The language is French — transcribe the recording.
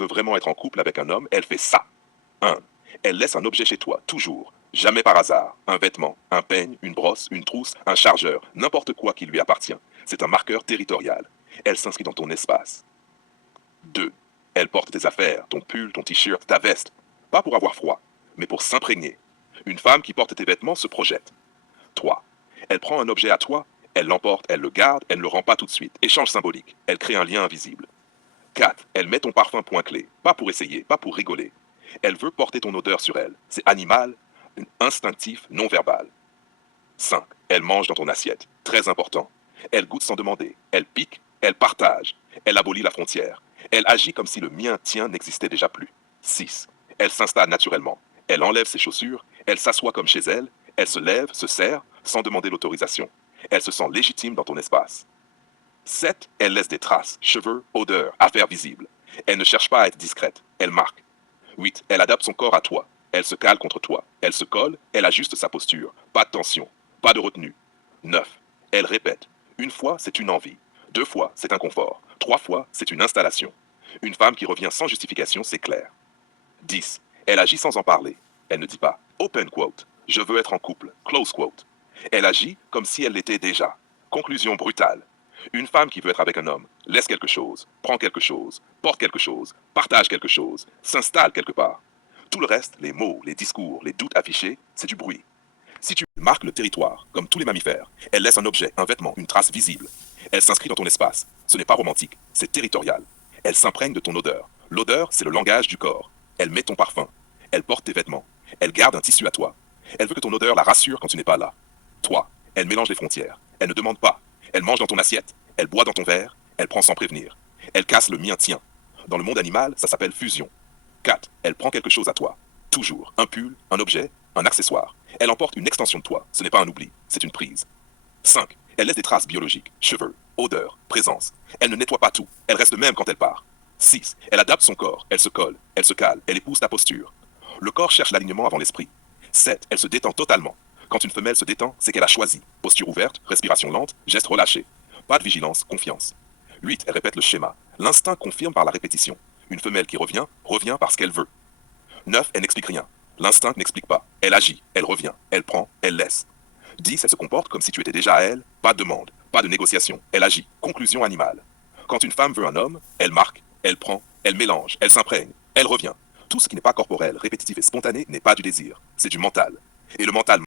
veut vraiment être en couple avec un homme, elle fait ça. 1. Elle laisse un objet chez toi, toujours. Jamais par hasard. Un vêtement, un peigne, une brosse, une trousse, un chargeur, n'importe quoi qui lui appartient. C'est un marqueur territorial. Elle s'inscrit dans ton espace. 2. Elle porte tes affaires, ton pull, ton t-shirt, ta veste. Pas pour avoir froid, mais pour s'imprégner. Une femme qui porte tes vêtements se projette. 3. Elle prend un objet à toi, elle l'emporte, elle le garde, elle ne le rend pas tout de suite. Échange symbolique. Elle crée un lien invisible. 4. Elle met ton parfum point clé. Pas pour essayer, pas pour rigoler. Elle veut porter ton odeur sur elle. C'est animal, instinctif, non verbal. 5. Elle mange dans ton assiette. Très important. Elle goûte sans demander. Elle pique, elle partage. Elle abolit la frontière. Elle agit comme si le mien, tien n'existait déjà plus. 6. Elle s'installe naturellement. Elle enlève ses chaussures. Elle s'assoit comme chez elle. Elle se lève, se serre, sans demander l'autorisation. Elle se sent légitime dans ton espace. 7. Elle laisse des traces, cheveux, odeurs, affaires visibles. Elle ne cherche pas à être discrète. Elle marque. 8. Elle adapte son corps à toi. Elle se cale contre toi. Elle se colle, elle ajuste sa posture. Pas de tension, pas de retenue. 9. Elle répète. Une fois, c'est une envie. 2 fois, c'est un confort. 3 fois, c'est une installation. Une femme qui revient sans justification, c'est clair. 10. Elle agit sans en parler. Elle ne dit pas open quote, je veux être en couple, close quote. Elle agit comme si elle l'était déjà. Conclusion brutale. Une femme qui veut être avec un homme laisse quelque chose, prend quelque chose, porte quelque chose, partage quelque chose, s'installe quelque part. Tout le reste, les mots, les discours, les doutes affichés, c'est du bruit. Si tu marques le territoire, comme tous les mammifères, elle laisse un objet, un vêtement, une trace visible. Elle s'inscrit dans ton espace. Ce n'est pas romantique, c'est territorial. Elle s'imprègne de ton odeur. L'odeur, c'est le langage du corps. Elle met ton parfum. Elle porte tes vêtements. Elle garde un tissu à toi. Elle veut que ton odeur la rassure quand tu n'es pas là. 3. Elle mélange les frontières. Elle ne demande pas. Elle mange dans ton assiette. Elle boit dans ton verre. Elle prend sans prévenir. Elle casse le mien tien. Dans le monde animal, ça s'appelle fusion. 4. Elle prend quelque chose à toi. Toujours. Un pull, un objet, un accessoire. Elle emporte une extension de toi. Ce n'est pas un oubli, c'est une prise. 5. Elle laisse des traces biologiques. Cheveux, odeur, présence. Elle ne nettoie pas tout. Elle reste même quand elle part. 6. Elle adapte son corps. Elle se colle. Elle se cale. Elle épouse ta posture. Le corps cherche l'alignement avant l'esprit. 7. Elle se détend totalement. Quand une femelle se détend, c'est qu'elle a choisi. Posture ouverte, respiration lente, geste relâché. Pas de vigilance, confiance. 8. Elle répète le schéma. L'instinct confirme par la répétition. Une femelle qui revient, revient parce qu'elle veut. 9. Elle n'explique rien. L'instinct n'explique pas. Elle agit, elle revient, elle prend, elle laisse. 10. Elle se comporte comme si tu étais déjà à elle. Pas de demande, pas de négociation. Elle agit. Conclusion animale. Quand une femme veut un homme, elle marque, elle prend, elle mélange, elle s'imprègne, elle revient. Tout ce qui n'est pas corporel, répétitif et spontané n'est pas du désir. C'est du mental. Et le mental